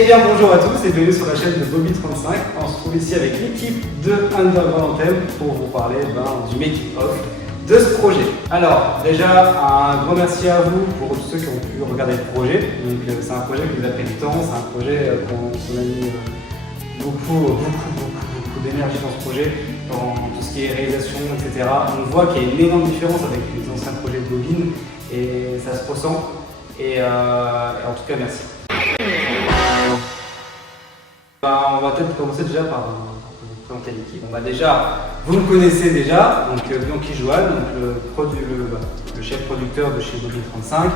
Eh bien bonjour à tous et bienvenue sur la chaîne de Bobby35. On se trouve ici avec l'équipe de Underground Anthem pour vous parler du making-of de ce projet. Alors déjà un grand merci à vous pour tous ceux qui ont pu regarder le projet. Donc c'est un projet qui nous a pris du temps, c'est un projet qu'on a mis beaucoup d'énergie dans ce projet, dans tout ce qui est réalisation, etc. On voit qu'il y a une énorme différence avec les anciens projets de Bobine et ça se ressent. Et en tout cas merci. On va peut-être commencer déjà par vous présenter l'équipe. Déjà, vous me connaissez déjà, donc Bianchi Johan, donc le chef producteur de chez Bobby35.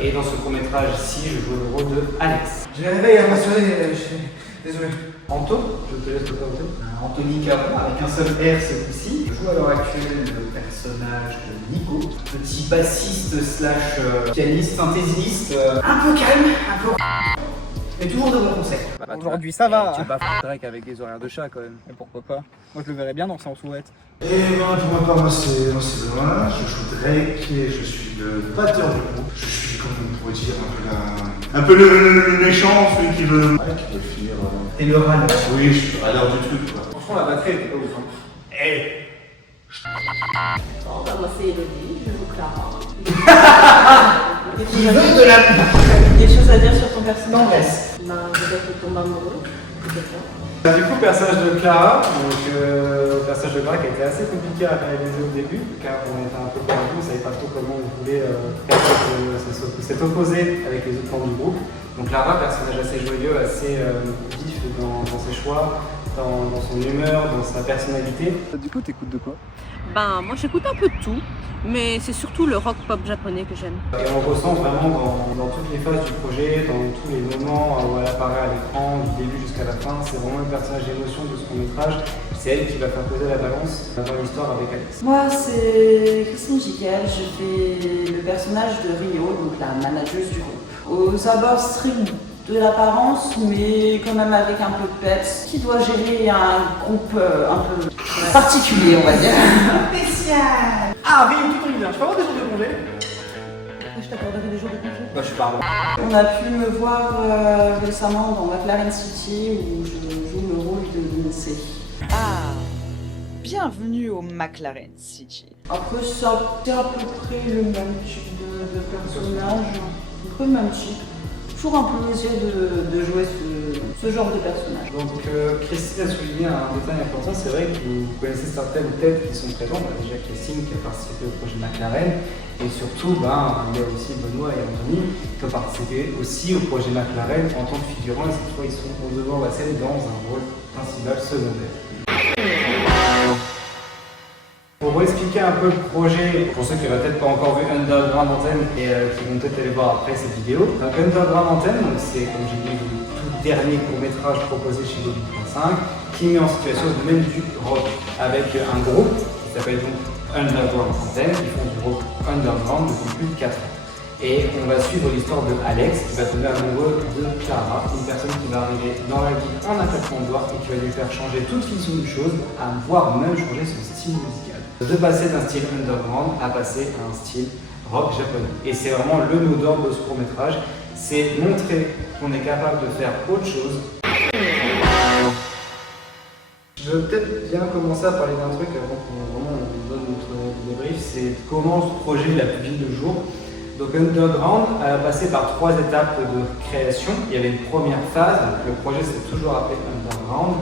Et dans ce court-métrage ici, je joue le rôle de Alex. Je vais réveiller à ma soirée, désolé. Anto, je te laisse te présenter. Anthony Caron, avec un seul R cette fois-ci. Je joue à l'heure actuelle le personnage de Nico, petit bassiste slash pianiste, synthésiste, un peu calme, un peu mais toujours de bons conseils. Aujourd'hui ça va. Tu vas Drake avec des horaires de chat quand même. Mais pourquoi pas? Moi je le verrais bien danser en sous-vêtements. Et ben pour ma part, moi c'est Benoît, je joue Drake et je suis le batteur du groupe. Je suis, comme on pourrait dire, un peu le méchant, celui qui veut finir. T'es le râle. Oui, je suis à l'heure du truc quoi. Franchement, la batterie était pas ouf. Hey. Bon, moi c'est Elodie, je joue Clara. Qui veut de la... Des choses à dire sur ton personnage? Non, laisse. Peut-être qu'il tombe amoureux, peut-être ça. Du coup, personnage de Clara, le personnage de Clara qui a été assez compliqué à réaliser au début, car on était un peu perdu, on ne savait pas trop comment on voulait s'être opposé avec les autres membres du groupe. Donc Clara, personnage assez joyeux, assez vif dans ses choix, dans son humeur, dans sa personnalité. Du coup t'écoutes de quoi? Moi j'écoute un peu de tout, mais c'est surtout le rock pop japonais que j'aime. Et on ressent vraiment dans toutes les phases du projet, dans tous les moments où elle apparaît à l'écran, du début jusqu'à la fin, c'est vraiment le personnage d'émotion de ce court-métrage. C'est elle qui va faire peser la balance dans l'histoire avec Alex. Moi, c'est Christine Giquel, je fais le personnage de Rio, donc la manageuse du groupe. Aux abords stricts de l'apparence, mais quand même avec un peu de peps, qui doit gérer un groupe un peu particulier, on va dire. Spécial. Ah, Rio, tu tombes bien, tu peux avoir des jours de congé? Je t'accorderai des jours de congé. Je suis pardon. On a pu me voir récemment dans McLaren City, où je joue le rôle de Lindsay. Ah, bienvenue au McLaren City. Après, c'est à peu près le même type de personnage, un peu le même type. Toujours un plaisir de jouer ce genre de personnage. Donc Christine a souligné un détail important, c'est vrai que vous connaissez certaines têtes qui sont présentes, déjà Christine qui a participé au projet McLaren, et surtout il y a aussi Benoît et Anthony qui ont participé aussi au projet McLaren en tant que figurants, et cette fois ils sont au devant de la scène dans un rôle principal secondaire. Pour vous expliquer un peu le projet, pour ceux qui n'auraient peut-être pas encore vu Underground Anthem et qui vont peut-être aller voir après cette vidéo. Donc Underground Anthem, c'est comme j'ai dit le tout dernier court-métrage proposé chez Bobby35 qui met en situation le domaine du rock avec un groupe qui s'appelle donc Underground Anthem, qui font du rock underground depuis plus de 4 ans. Et on va suivre l'histoire de Alex qui va tomber amoureux de Clara, une personne qui va arriver dans la vie en un claquement de doigts et qui va lui faire changer toute vision d'une chose, voire même changer son style musical. De passer d'un style underground à passer à un style rock japonais. Et c'est vraiment le mot d'ordre de ce court-métrage, c'est montrer qu'on est capable de faire autre chose. Je veux peut-être bien commencer à parler d'un truc avant qu'on vraiment donne notre débrief, c'est comment ce projet il a pu vivre le jour. Donc Underground a passé par 3 étapes de création. Il y avait une première phase, donc le projet s'est toujours appelé Underground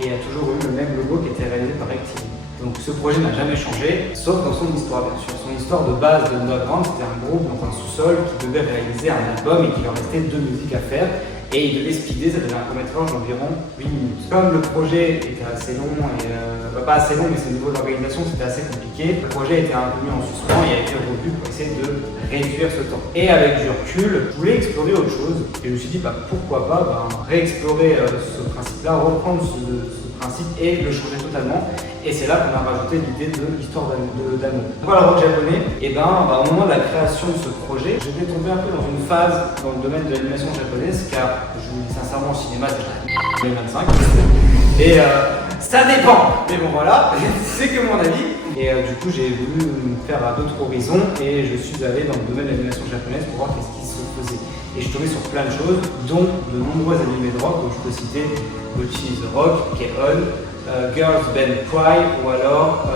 et a toujours eu le même logo qui était réalisé par Activity. Donc ce projet n'a jamais changé, sauf dans son histoire bien sûr. Son histoire de base de Underground, c'était un groupe dans un sous-sol qui devait réaliser un album et qui leur restait 2 musiques à faire. Et il devait speeder, ça devait un court-métrage d'environ 8 minutes. Comme le projet était assez long, et pas assez long, mais c'est au niveau de l'organisation, c'était assez compliqué. Le projet a été un peu mis en suspens et a été revu pour essayer de réduire ce temps. Et avec du recul, je voulais explorer autre chose. Et je me suis dit, pourquoi pas réexplorer ce principe-là, reprendre ce principe et le changer totalement. Et c'est là qu'on a rajouté l'idée de l'histoire d'amour. Pourquoi le rock japonais? Au moment de la création de ce projet, j'étais tombé un peu dans une phase dans le domaine de l'animation japonaise, car je vous dis sincèrement, le cinéma c'est 2025. Et ça dépend. Mais bon voilà, c'est que mon avis. Et du coup, j'ai voulu me faire à d'autres horizons et je suis allé dans le domaine de l'animation japonaise pour voir qu'est-ce qui se faisait. Et je suis tombé sur plein de choses, dont de nombreux animés de rock, donc je peux citer Bocchi the Rock, K-On, Girls Band Cry ou alors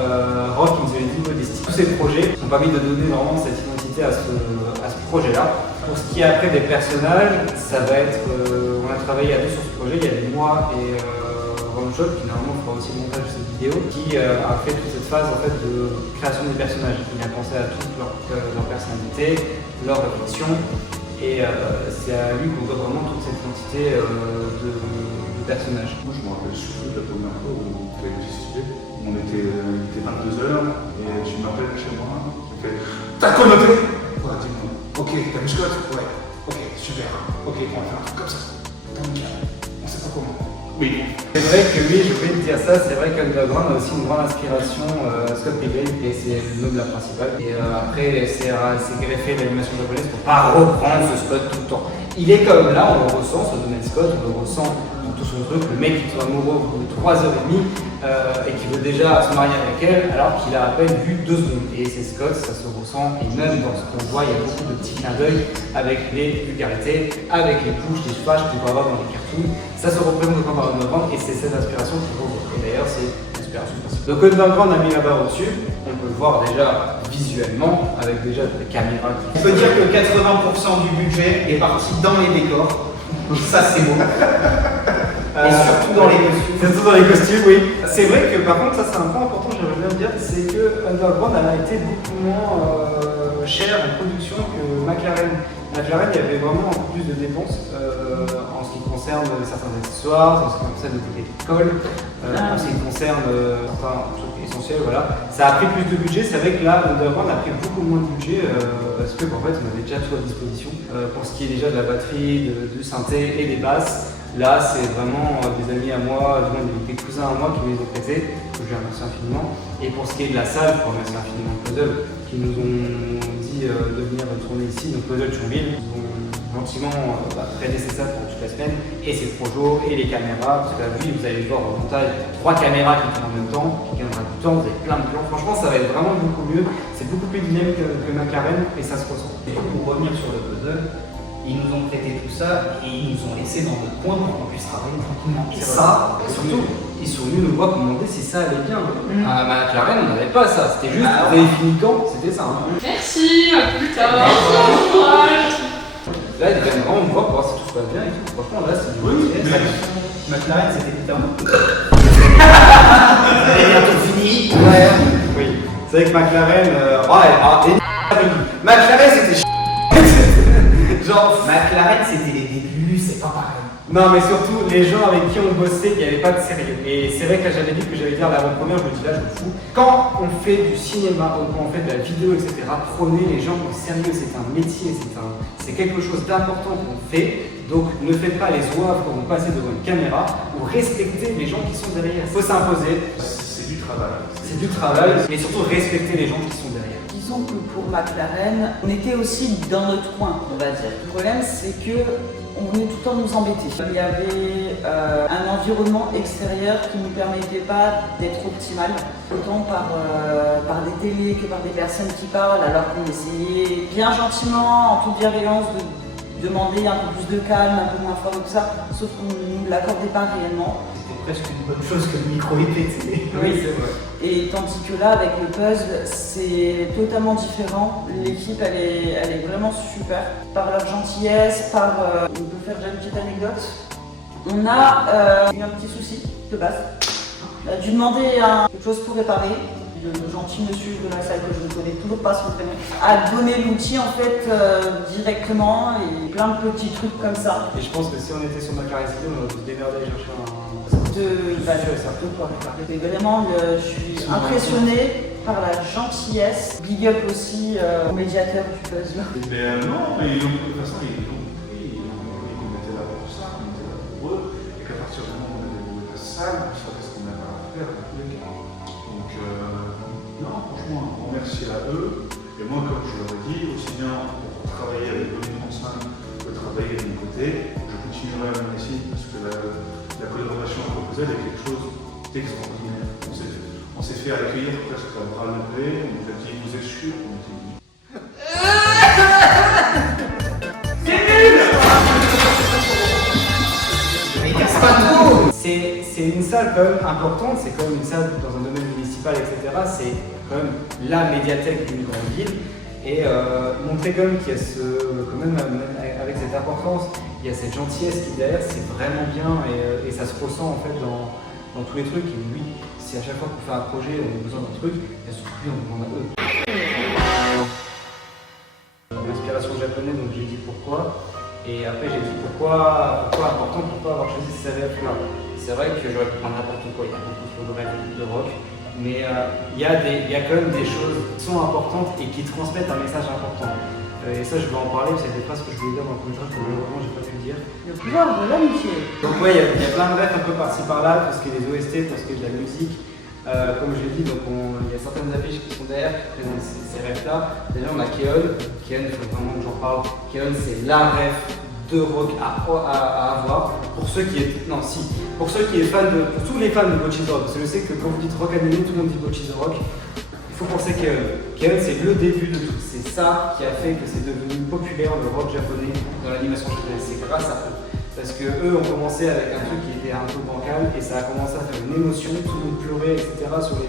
Rock in the Lady Modesty. Tous ces projets ont permis de donner vraiment cette identité à ce projet-là. Pour ce qui est après des personnages, ça va être, on a travaillé à deux sur ce projet, il y avait moi et Shot, qui normalement fera aussi le montage de cette vidéo, qui a fait toute cette phase en fait, de création des personnages. Il a pensé à toute leur personnalité, leur réflexion, et c'est à lui qu'on doit vraiment toute cette quantité de personnages. Moi je me rappelle surtout de la première fois où tu as existé. Il était 22h et tu m'appelles chez moi. Tu fais t'as connoté? Ouais, dis-moi. Ok, t'as muscote? Ouais. Ok, super. Ok, on va faire un truc comme ça. On sait pas comment. Oui. C'est vrai que oui, je vais te dire ça, c'est vrai qu'Underground a aussi une grande inspiration, Scott Pilgrim, et c'est le nom de la principale. Et après, c'est greffé l'animation japonaise pour pas reprendre ce Scott tout le temps. Il est comme là, on le ressent, ce domaine Scott, on le ressent dans tout son truc, le mec qui tombe amoureux au bout de 3h30 et qui veut déjà se marier avec elle alors qu'il a à peine vu 2 secondes. Et c'est Scott, ça se ressent, et même dans ce qu'on voit, il y a beaucoup de petits clins d'œil avec les vulgarités, avec les couches, les fâches qu'on peut avoir dans les cartoons. Ça se représente autant par Underground et c'est cette inspiration qu'il faut voir. Et d'ailleurs, c'est l'inspiration principale. Donc Underground a mis la barre au-dessus, on peut le voir déjà visuellement avec déjà des caméras qui... On peut dire que 80% du budget est parti dans les décors. Ça, c'est beau. Et surtout dans les costumes. Surtout dans les costumes, oui. C'est vrai que par contre, ça c'est un point important, j'aimerais bien dire, c'est que Underground a été beaucoup moins cher en production que McLaren. McLaren, il y avait vraiment un peu plus de dépenses en ce qui concerne certains accessoires, en ce qui concerne le côté d'école, en ce qui concerne certains trucs essentiels, voilà. Ça a pris plus de budget, c'est vrai que là, Underground a pris beaucoup moins de budget parce qu'en fait, on avait déjà tout à disposition. Pour ce qui est déjà de la batterie, du synthé et des basses, là, c'est vraiment des amis à moi, des cousins à moi qui me les ont prêtés, que je remercie infiniment. Et pour ce qui est de la salle, je remercie infiniment Puzzle, qui nous ont dit de venir tourner ici, donc Puzzle Thionville, ils ont gentiment prêté ces salles pour toute la semaine, et ces projos, et les caméras, parce que là, vous allez voir au montage 3 caméras qui tournent en même temps, qui gagnera du temps, vous avez plein de plans, franchement ça va être vraiment beaucoup mieux, c'est beaucoup plus dynamique que McLaren, et ça se ressent. Et pour revenir sur le puzzle, ils nous ont prêté tout ça et ils nous ont laissé dans notre coin pour qu'on puisse travailler tranquillement. Et ça, surtout, ils sont venus nous voir pour demander si ça allait bien. À McLaren, on n'avait pas ça, c'était juste, vous avez fini quand? C'était ça. Hein. Merci, à plus tard. Bon courage. Là, ils viennent vraiment me voir pour voir si tout se passe bien et tout. Franchement, là, c'est du McLaren, c'était putain. C'est bientôt fini. Ouais. Oui. C'est vrai que McLaren, McLaren, c'était genre, McLaren, c'était les débuts, c'est pas pareil. non, mais surtout, les gens avec qui on bossait, il n'y avait pas de sérieux. Et c'est vrai que là, j'avais dit que j'allais dire l'avant-première, je me dis là, je me fous. Quand on fait du cinéma, ou quand on fait de la vidéo, etc., prenez les gens au sérieux, c'est un métier, c'est quelque chose d'important qu'on fait. Donc, ne faites pas les zouaves quand vous passez devant une caméra, ou respectez les gens qui sont derrière. Il faut s'imposer. C'est du travail. C'est du travail, mais surtout respecter les gens qui sont derrière. Disons que pour McLaren, on était aussi dans notre coin, on va dire. Le problème, c'est que on venait tout le temps nous embêter. Il y avait un environnement extérieur qui ne nous permettait pas d'être optimal, autant par des télés que par des personnes qui parlent, alors qu'on essayait bien gentiment, en toute bienveillance, de demander un peu plus de calme, un peu moins fort et tout ça, sauf qu'on ne l'accordait pas réellement. C'était presque une bonne chose que le micro ait pété. Oui, c'est vrai. Et tandis que là, avec le puzzle, c'est totalement différent. L'équipe, elle est vraiment super. Par leur gentillesse, on peut faire déjà une petite anecdote. On a eu un petit souci de base. On a dû demander quelque chose pour réparer. Le gentil monsieur de la salle, que je ne connais toujours pas son prénom, a donné l'outil en fait directement, et plein de petits trucs comme ça. Et je pense que si on était sur McLaren City, on aurait démerdé à chercher Vraiment, je suis impressionnée par la gentillesse. Big up aussi au médiateur du puzzle. Mais non, mais de toute façon, ils l'ont compris. On était là pour ça, on était là pour eux. Et qu'à partir du moment où on avait loué la salle, on savait ce qu'on avait à faire dans tous les cas. Donc, non, franchement, un grand merci à eux. Et moi, comme je leur ai dit, aussi bien pour travailler avec Bonnie Francin que travailler de mon côté, je continuerai à venir ici parce que la collaboration avec Puzzle est quelque chose d'extraordinaire. On On s'est fait accueillir presque à bras levés, on nous a dit vous êtes sûr, on était dit. C'est une salle quand même importante, c'est quand même une salle dans un domaine municipal, etc. C'est quand même la médiathèque d'une grande ville. Et montrer quand même qu'il y a quand même avec cette importance, il y a cette gentillesse qui est derrière, c'est vraiment bien et ça se ressent en fait dans tous les trucs. Et oui, si à chaque fois qu'on fait un projet, on a besoin d'un truc, et surtout on demande à eux. L'inspiration japonaise, donc j'ai dit pourquoi. Et après j'ai dit pourquoi important, pourquoi avoir choisi ces rêves-là. C'est vrai que j'aurais pu prendre n'importe quoi, il y a beaucoup trop de rêves de rock. Mais il y a quand même des choses qui sont importantes et qui transmettent un message important. Et ça, je vais en parler, parce qu'il y a des phrases que je voulais dire dans le court-métrage que malheureusement, je n'ai pas pu le dire. Le pouvoir de l'amitié. Donc ouais, il y a plein de rêves un peu par-ci par-là, pour ce qui est des OST, pour ce qui est de la musique. Comme je l'ai dit, donc il y a certaines affiches qui sont derrière, qui présentent ces rêves-là. Déjà, on a Keon. Keon, il faut vraiment que j'en parle. Keon, c'est la rêve de rock à avoir. Pour ceux qui est... Non, si. Pour ceux qui est fan de... Pour tous les fans de Bocchi the Rock, parce que je sais que quand vous dites rock anime, tout le monde dit Bocchi the Rock. Il faut penser que Keon, c'est le début de tout. C'est ça qui a fait que c'est devenu populaire le rock japonais dans l'animation japonaise. C'est grâce à eux. Parce que eux ont commencé avec un truc qui était un peu bancal et ça a commencé à faire une émotion, tout le monde pleurait, etc. sur les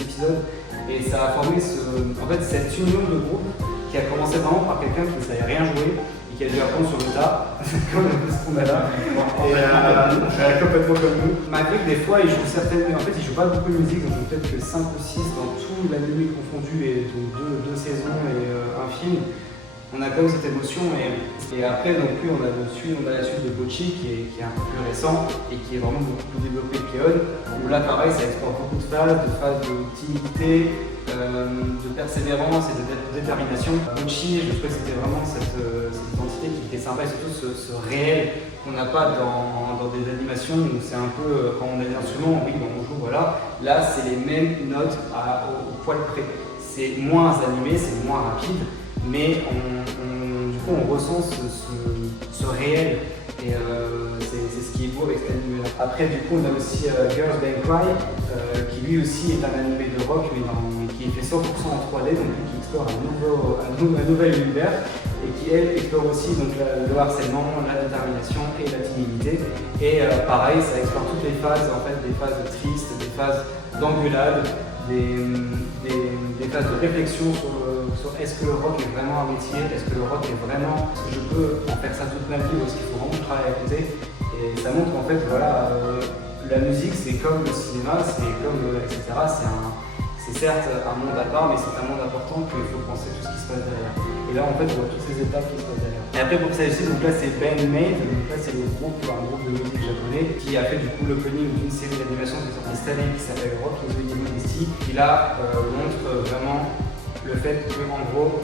épisodes. Et ça a formé en fait, cette union de groupe qui a commencé vraiment par quelqu'un qui ne savait rien jouer et qui a dû apprendre sur le tas, comme ce qu'on a là. Et complètement comme nous. Malgré que des fois, ils jouent certaines. En fait, ils jouent pas beaucoup de musique, ils jouent peut-être que 5 ou 6 dans tout l'anime confondu, et donc deux saisons et un film. On a quand même cette émotion et après donc on a la suite de Bocchi qui est un peu plus récent et qui est vraiment beaucoup plus développé que Keon, où là pareil ça explore beaucoup de phases de timidité, de persévérance et de détermination. Bocchi, je trouvais que c'était vraiment cette identité qui était sympa et surtout ce réel qu'on n'a pas dans des animations où c'est un peu quand on a des instruments, oui on joue, voilà. Là c'est les mêmes notes au poil près. C'est moins animé, c'est moins rapide. Mais du coup, on ressent ce réel et c'est ce qui est beau avec cet animé là. Après, du coup, on a aussi Girls Bang Cry qui lui aussi est un animé de rock mais qui est fait 100% en 3D, donc qui explore un nouvel univers et qui elle explore aussi donc, le harcèlement, la détermination et la timidité. Et pareil, ça explore toutes les phases, en fait, des phases tristes, des phases d'engueulade, des phases de réflexion sur est-ce que le rock est vraiment un métier, est-ce que le rock est vraiment, est-ce que je peux en faire ça toute ma vie ou est-ce qu'il faut vraiment que je travaille à côté. Et ça montre qu'en fait, voilà, la musique c'est comme le cinéma, c'est comme, etc. C'est certes un monde à part, mais c'est un monde important qu'il faut penser tout ce qui se passe derrière. Et là, en fait, on voit toutes ces étapes qui se passent derrière. Et après, pour que ça réussisse, donc là, c'est Bandmade, donc là, c'est un groupe de musique japonais qui a fait du coup l'opening d'une série d'animation qui est sortie cette année qui s'appelle Rock is the Modesty, qui là montre vraiment le fait qu'en gros,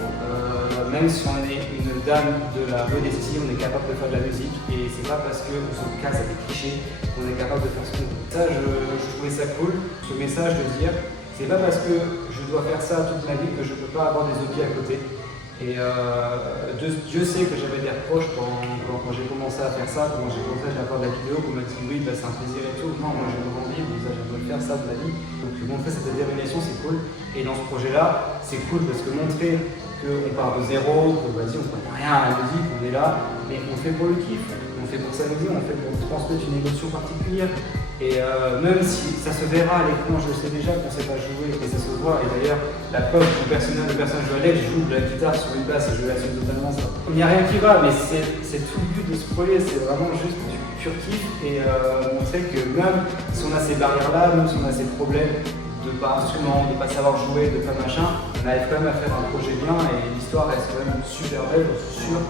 même si on est une dame de la modestie, on est capable de faire de la musique et c'est pas parce qu'on se casse à des clichés qu'on est capable de faire ce qu'on veut. Ça, je trouvais ça cool, ce message de dire c'est pas parce que je dois faire ça toute ma vie que je peux pas avoir des hobbies à côté. Et Dieu sait que j'avais des reproches quand j'ai commencé à faire ça, quand j'ai commencé à faire de la vidéo, qu'on m'a dit oui, bah, c'est un plaisir et tout. Non, moi j'ai vraiment envie, j'aimerais faire ça de ma vie. Donc montrer cette détermination, c'est cool. Et dans ce projet-là, c'est cool parce que montrer qu'on part de zéro, que vas-y, on ne connaît rien à la musique, on est là, mais on fait pour le kiff, on fait pour s'amuser, on fait pour transmettre une émotion particulière. Et même si ça se verra à l'écran, je le sais déjà qu'on ne sait pas jouer et ça se voit. Et d'ailleurs, la preuve du personnage joue Alex, je joue de la guitare sur une basse et je l'assume totalement ça. Il n'y a rien qui va, mais c'est tout le but de ce projet, c'est vraiment juste du pur kiff et montrer que même si on a ces barrières-là, même si on a ces problèmes de pas instrument, de pas savoir jouer, de pas machin, on arrive quand même à faire un projet bien et l'histoire reste quand même super belle, j'en suis sûr.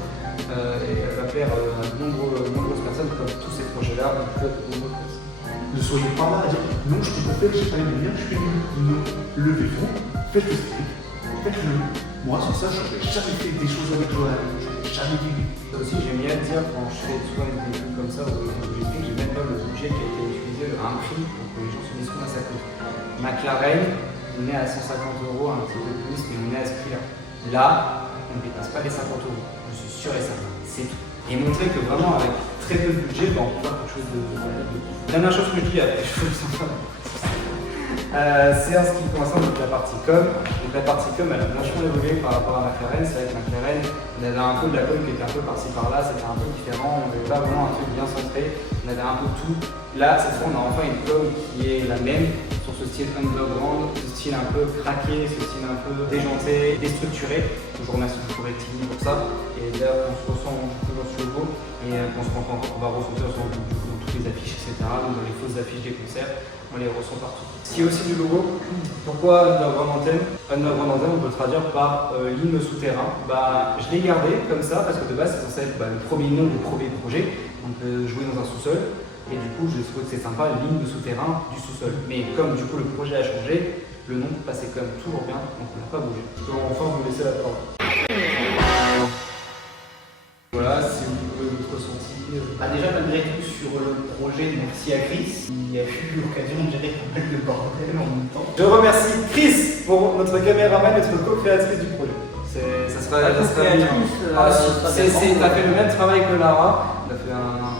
Et elle va plaire à de nombreuses personnes comme tous ces projets-là, en tout cas de nombreuses personnes. Ne soyez pas là à dire non, je peux pas faire, j'ai pas les moyens, je fais nul. Non, levez-vous, faites le truc, faites-le. Moi, sans ça, je n'aurais jamais fait des choses avec Joël, je n'aurais jamais dit. Ça aussi, j'aime bien dire quand je fais souvent des trucs comme ça où j'explique, j'ai même pas le budget qui a été utilisé à un prix pour que les gens se disent combien ça coûte. McLaren, on est à 150 €, un petit peu plus, mais on est à ce prix-là. Là, on ne dépasse pas les 50 €, je suis sûr et certain, c'est tout. Et montrer que vraiment, avec très peu de budget, on peut faire quelque chose de. La dernière chose que je dis, après, je trouve ça C'est en ce qui concerne donc, la partie com. Donc la partie com, elle a vachement évolué par rapport à McLaren. C'est vrai que McLaren, on avait un peu de la com qui était un peu par-ci par-là, c'était un peu différent. On n'avait pas vraiment un truc bien centré. On avait un peu tout. Là, cette fois, on a enfin une com qui est la même sur ce style underground, ce style un peu craqué, ce style un peu déjanté, déstructuré. Je vous remercie pour Rectini pour ça. Et là, on se ressent toujours sur le logo et on va ressentir dans toutes les affiches, etc. Donc dans les fausses affiches des concerts, on les ressent partout. Ce qui est aussi du logo, pourquoi Underground Anthem? Underground Anthem, on peut le traduire par l'hymne souterrain. Je l'ai gardé comme ça parce que de base, c'est censé être le premier nom du premier projet. On peut jouer dans un sous-sol. Et du coup, je trouve que c'est sympa, l'hymne souterrain du sous-sol. Mais comme du coup le projet a changé, le nom passait quand même toujours bien, donc on n'a pas bougé. Je peux enfin vous laisser la parole. Voilà, si vous pouvez vous ressentir. Déjà, malgré tout, sur le projet, merci à Chris. Il a eu l'occasion de gérer pas mal de bordel en même temps. Je remercie Chris pour notre caméraman, notre co-créatrice du projet. Ça serait bien. T'as fait le même travail que Lara. T'as fait un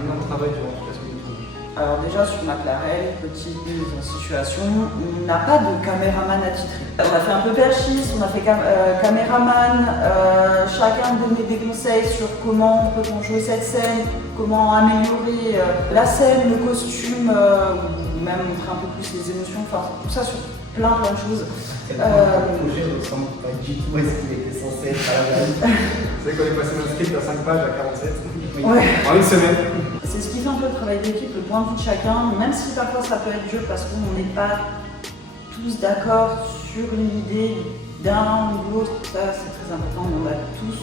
énorme travail durant toute la semaine de tournage. Alors déjà sur McLaren, petite mise en situation, on n'a pas de caméraman attitré. On a fait un peu perchiste, on a fait caméraman, chacun donnait des conseils sur comment peut-on jouer cette scène, comment améliorer la scène, le costume, ou même montrer un peu plus les émotions, enfin tout ça sur plein de choses. Le projet ne ressemble pas du tout à ce qu'il était censé être à la base. Vous savez qu'on est passé notre script à 5 pages à 47 Ouais. en une semaine. C'est ce qui fait un peu le travail d'équipe, le point de vue de chacun, même si parfois ça peut être dur parce qu'on n'est pas tous d'accord sur l'idée d'un ou l'autre, ça c'est très important, mais on va tous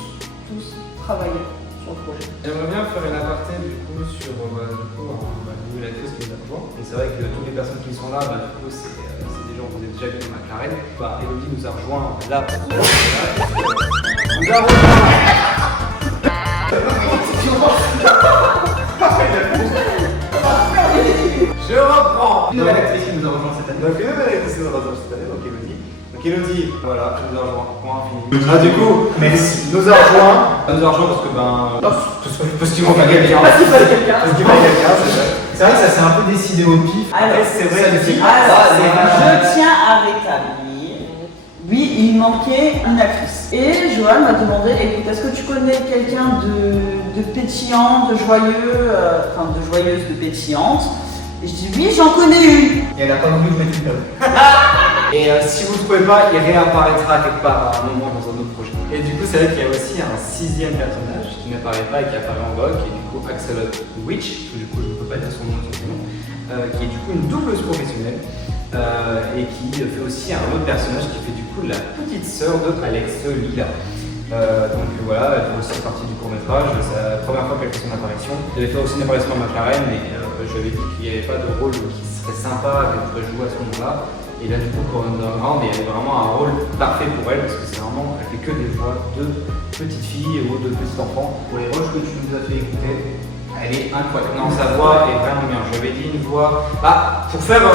travailler sur le projet. J'aimerais bien faire une aparté du coup sur une actrice qui est là pour. Et c'est vrai que toutes les personnes qui sont là, du coup c'est des gens qu'on a déjà vu dans McLaren. Elodie nous a rejoint là pour nous a rejoint. Je reprends. Une nouvelle actrice qui nous a rejoint cette année. Donc une nouvelle actrice qui nous a rejoint cette année, donc Elodie. Donc Elodie, voilà, je nous a rejoint. Point fini. Du coup, merci. Nous a rejoint. Nous a rejoint parce que parce qu'il manque à quelqu'un. Parce qu'il manque à quelqu'un, c'est vrai. C'est vrai que ça s'est un peu décidé au pif. Alors, c'est vrai, je tiens à rétablir. Oui, il manquait une actrice. Et Johan m'a demandé, écoute, est-ce que tu connais quelqu'un de pétillant, de joyeux, enfin de joyeuse, de pétillante? Et je dis oui, j'en connais une. Et elle a pas voulu que je mette une peur. Et si vous ne trouvez pas, il réapparaîtra quelque part à un moment dans un autre projet. Et du coup, c'est vrai qu'il y a aussi un 6e personnage qui n'apparaît pas et qui apparaît en vogue, qui est du coup Axelot Witch, que du coup je ne peux pas dire son nom, qui est du coup une doubleuse professionnelle et qui fait aussi un autre personnage qui fait du coup la petite sœur de Alex Lila. Donc voilà, elle fait aussi partie du court-métrage, c'est la première fois qu'elle fait son apparition. Elle avait fait aussi une apparition à McLaren, mais je lui avais dit qu'il n'y avait pas de rôle qui serait sympa, qu'elle pourrait jouer à ce moment-là. Et là du coup pour Underground, elle a vraiment un rôle parfait pour elle, parce que c'est vraiment, elle fait que des voix de petites filles ou de petits enfants. Pour les rôles que tu nous as fait écouter, elle est incroyable. Non, sa voix est vraiment bien. Je lui avais dit une voix. Pour faire,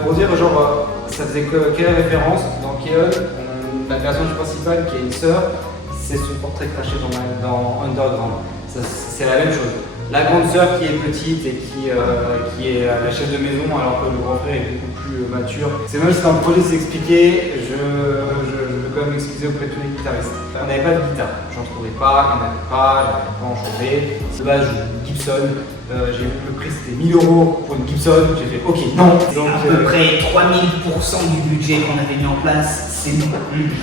pour dire genre, ça faisait quelle référence dans Keon, la personnage principale qui est une sœur, c'est son portrait craché dans Underground. C'est la même chose. La grande sœur qui est petite et qui est la chef de maison alors que le grand frère est beaucoup plus mature. C'est même si dans le projet s'expliquait, je veux quand même m'excuser auprès de tous les guitaristes. On n'avait pas de guitare, j'en trouvais pas, il n'y en avait pas, j'arrivais pas à en changer. De base, je joue une Gibson, j'ai vu que le prix c'était 1000 € pour une Gibson, j'ai fait ok, non. Donc à peu près 3000% du budget qu'on avait mis en place, c'est non.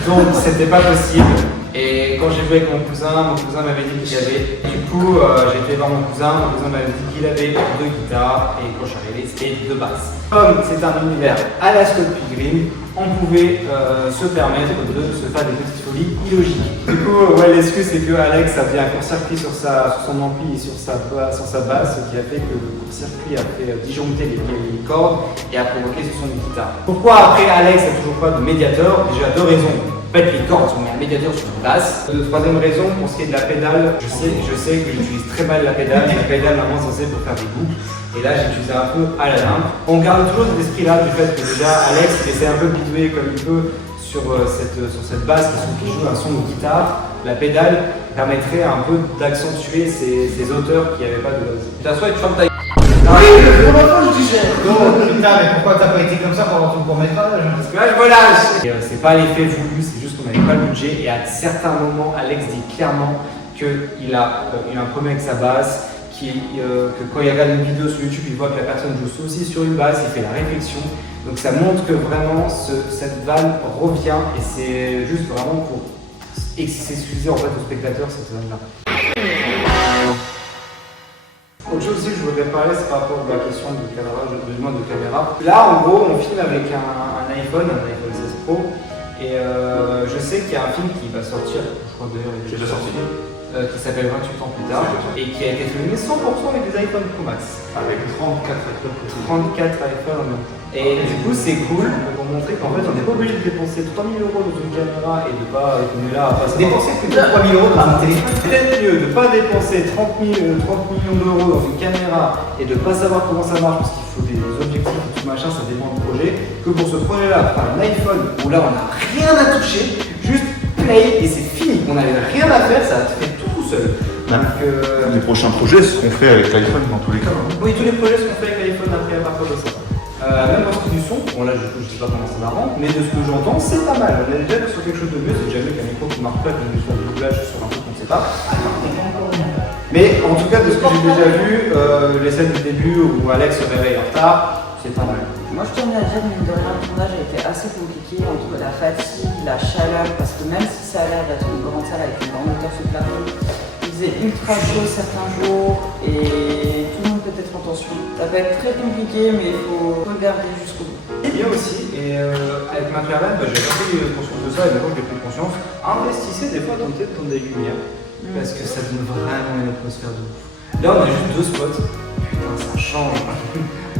Donc c'était pas possible. Et quand j'ai joué avec mon cousin m'avait dit qu'il avait. Du coup, j'ai été voir mon cousin m'avait dit qu'il avait 2 guitares et quand je suis arrivé, c'était 2 basses. Comme c'est un univers à la Scott Pilgrim, on pouvait se permettre de se faire des petites folies illogiques. Du coup, l'excuse c'est que Alex a fait un court-circuit sur son ampli et sur sa basse, ce qui a fait que le court-circuit a fait disjoncter les cordes et a provoqué ce son de guitare. Pourquoi après Alex n'a toujours pas de médiateur? Déjà 2 raisons. En fait, les cordes sont un médiateur sur une basse. Troisième raison, pour ce qui est de la pédale, je sais que j'utilise très mal la pédale. La pédale, normalement, censée pour faire des boucles. Et là, j'ai utilisé un peu à la limpe. On garde toujours cet esprit-là du fait que déjà, Alex essaie un peu de bidouiller comme il peut sur cette basse qui joue un son de guitare. La pédale permettrait un peu d'accentuer ces auteurs qui n'avaient pas de base. Tu t'assois et tu fermes ta gueule. Oui, le chronophone, je disais. Donc, putain, mais pourquoi t'as pas été comme ça pendant tout le court-métrage? Parce que là, je me lâche. C'est pas l'effet voulu, c'est juste qu'on n'avait pas le budget. Et à certains moments, Alex dit clairement qu'il a eu un problème avec sa basse, que quand il regarde une vidéo sur YouTube, il voit que la personne joue aussi sur une basse, il fait la réflexion. Donc ça montre que vraiment cette vanne revient et c'est juste vraiment pour s'excuser en fait aux spectateurs cette vanne-là. Autre chose aussi que je voudrais parler, c'est par rapport à la question du cadrage, besoin de caméra. Là, en gros, on filme avec un iPhone 16 Pro, et je sais qu'il y a un film qui va sortir, je crois d'ailleurs il est déjà sorti, qui s'appelle 28 ans plus tard, et qui a été filmé 100% avec des iPhone Pro Max. Avec 34 iPhones. 34 iPhones en même temps. Et du coup, c'est cool pour montrer qu'en fait, on n'est pas obligé de dépenser 3000 € dans une caméra et de pas qu'on est là à passer. Dépenser plus de 3 000 € dans un téléphone. Peut-être mieux de ne pas dépenser 30 millions d'euros dans une caméra et de ne pas savoir comment ça marche parce qu'il faut des objectifs et tout machin, ça dépend du projet, que pour ce projet-là, prendre un iPhone où là on n'a rien à toucher, juste play et c'est fini. On n'avait rien à faire, ça fait tout seul. Donc, Les prochains projets seront faits avec l'iPhone dans tous les cas. oui, tous les projets seront faits avec l'iPhone après à partir de ça. Même parce que du son, bon là je sais pas comment ça va rendre, mais de ce que j'entends, c'est pas mal. On est déjà sur quelque chose de mieux, c'est déjà mieux qu'un micro qui marque pas, qu'une histoire de doublage sur un truc qu'on ne sait pas. Mais en tout cas, de ce que j'ai déjà vu, les scènes du début où Alex se réveille en retard, c'est pas mal. Moi, je tenais à dire, mine de rien, le tournage a été assez compliqué entre la fatigue, la chaleur, parce que même si ça a l'air d'être une grande salle avec une grande hauteur sur le plafond, il faisait ultra chaud certains jours et tout le monde peut être en tension. Ça peut être très compliqué, mais il faut regarder jusqu'au bout. Et bien aussi, et avec McLaren, j'ai pas pris conscience de ça et maintenant j'ai pris conscience, investissez des fois dans des lumières, parce que ça donne vraiment une atmosphère de ouf. Là, on a juste 2 spots, putain, ça change.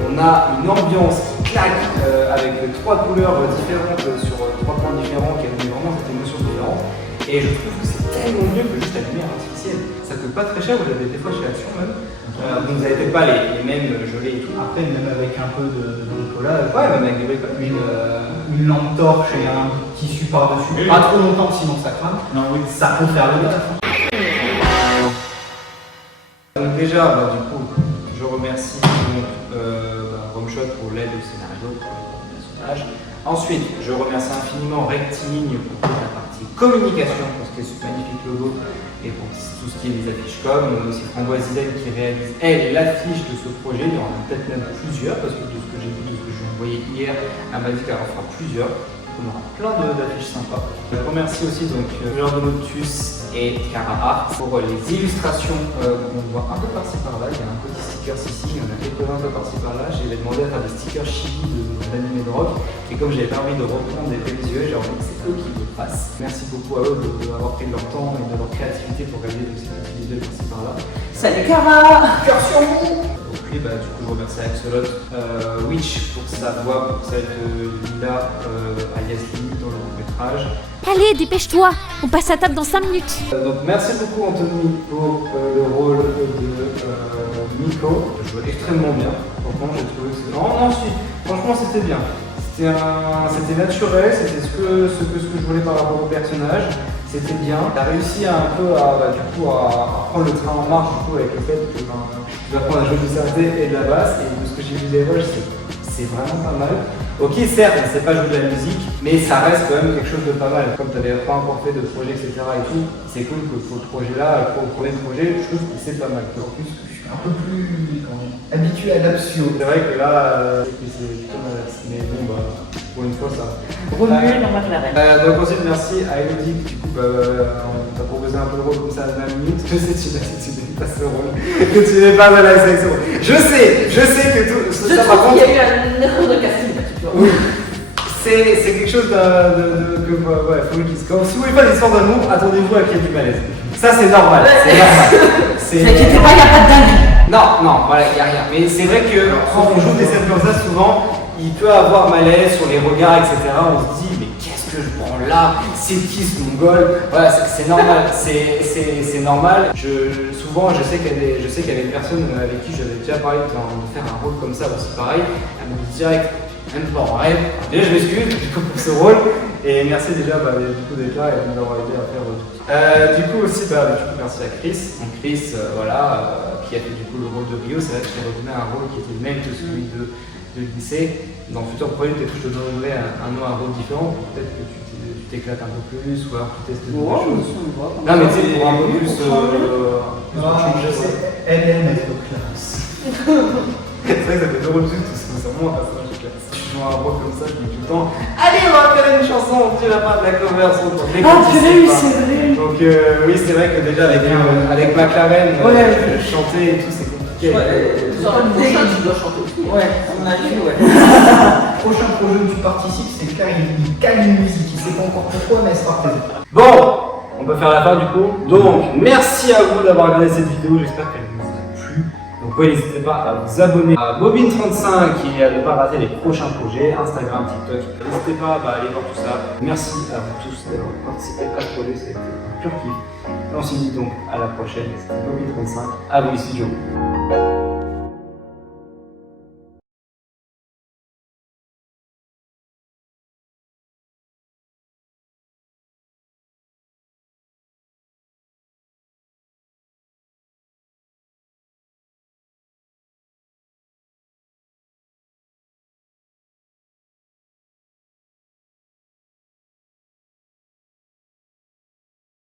On a une ambiance qui claque avec 3 couleurs différentes sur 3 points différents qui donnent vraiment cette émotion différente. Et je trouve que c'est tellement mieux que juste la lumière artificielle. Ça coûte pas très cher, vous l'avez des fois chez Action même. Donc vous n'avez peut-être pas les mêmes gelées et tout. Après, même avec un peu de bricolage, Ouais, même avec des bricoles. une lampe torche et un tissu par-dessus, pas trop longtemps sinon ça crame, ça peut faire le taf. Donc déjà, du coup, je remercie Romeshot pour l'aide au scénario, pour le personnage. Ensuite, je remercie infiniment Rectiligne pour toute la partie communication, pour ce qui est ce magnifique logo et pour tout ce qui est les affiches com. On a aussi Framboise Hélène qui réalise, elle, l'affiche de ce projet. Il y en a peut-être même plusieurs, parce que de ce que j'ai vu, de ce que je lui ai envoyé hier, elle m'a dit qu'elle en fera plusieurs. On aura plein d'affiches sympas. Je remercie aussi donc Fleur de Lotus et Cara Art pour les illustrations qu'on voit un peu par-ci par-là. Il y a un petit sticker ici, il y en a quelques-uns un peu par-ci par-là. J'ai demandé à faire des stickers chibi d'anime de rock. Et comme j'avais pas envie de reprendre des prévisuels, j'ai envie que c'est eux qui le fassent. Merci beaucoup à eux d'avoir pris de leur temps et de leur créativité pour réaliser ces petits visuels par-ci par-là. Salut Cara! Cœur sur vous! Donc lui, du coup, je remercie Axolot, Witch pour sa voix, pour celle de Lila, alias Lily dans le court-métrage. Allez, dépêche-toi, on passe à table dans 5 minutes. Donc merci beaucoup Anthony pour le rôle de Miko. Je joue extrêmement bien. Franchement, j'ai trouvé que franchement, c'était bien. C'était naturel, c'était ce que je voulais par rapport au personnage. C'était bien. Il a réussi à prendre le train en marche avec le fait que tu vas prendre la jouer du synthé et de la basse. Et de ce que j'ai vu des vols, c'est vraiment pas mal. Ok, certes, on ne sait pas jouer de la musique, mais ça reste quand même quelque chose de pas mal. Comme tu n'avais pas encore fait de projet, etc. et tout, c'est cool que pour le projet-là, pour le premier projet, je trouve que c'est pas mal. En plus, Je suis un peu plus habitué à l'absio. c'est vrai que là, c'est plutôt mal. Mais bon, pour une fois, ça va. Remuer dans McLaren. Donc ensuite, merci à Elodie, du coup, on t'a proposé un peu le rôle comme ça à 20 minutes. Je sais, tu n'es pas ce rôle, que tu n'es pas à la sélection. Je sais que tout Je ça, par trouve contre, qu'il y a eu une erreur de casting. oui, c'est quelque chose que, faut qu'ils se comme. Si vous voulez pas l'histoire d'amour, attendez-vous à qu'il y ait du malaise. Ça, c'est normal, c'est normal. Ne t'inquiète pas, il n'y a pas de dingue. Non, voilà, il n'y a rien. Mais c'est vrai que quand on joue des scènes comme ça, souvent, il peut avoir malaise sur les regards, etc. On se dit, mais qu'est-ce que je prends là? C'est qui ce mongol? Voilà, c'est normal. C'est normal. Souvent, je sais qu'il y avait une personne avec qui j'avais déjà parlé de faire un rôle comme ça, aussi pareil. Elle me dit direct, même pas en rêve. Déjà, je m'excuse pour ce rôle. Et merci déjà du coup d'être là et de nous avoir aidé à faire tout. Du coup aussi, merci à Chris. Donc Chris, qui a fait du coup le rôle de Rio. C'est vrai que je t'ai retenu un rôle qui était le même que celui de lycée. Dans le futur projet, peut-être que je te donnerai un rôle différent. Peut-être que tu t'éclates un peu plus ou alors tu testes des choses. Non mais tu sais, pour un peu plus changer. Elle aime être classe. C'est vrai que ça fait 2 rôles juste, parce que c'est vraiment un personnage de classe. Si je joue un rôle comme ça, je dis tout le temps allez, on va faire une chanson, tu vas pas de la cover sur ton c'est vrai. Donc oui, c'est vrai que déjà avec McLaren, chanter et tout, c'est compliqué. Tu dois chanter aussi. Ouais, à mon avis, ouais. Prochain projet où tu participes, c'est clair, il cale une musique. Il sait pas encore pourquoi, mais elle sera présente. Bon, on peut faire la fin du coup. Donc, merci à vous d'avoir regardé cette vidéo, j'espère qu'elle vous a plu. Donc n'hésitez pas à vous abonner à Bobine35 et à ne pas rater les prochains projets, Instagram, TikTok. N'hésitez pas à aller voir tout ça. Merci à vous tous d'avoir participé à ce projet, ça a été un pur kiff. Et on se dit donc à la prochaine, c'était Bobine35, à vous les studios.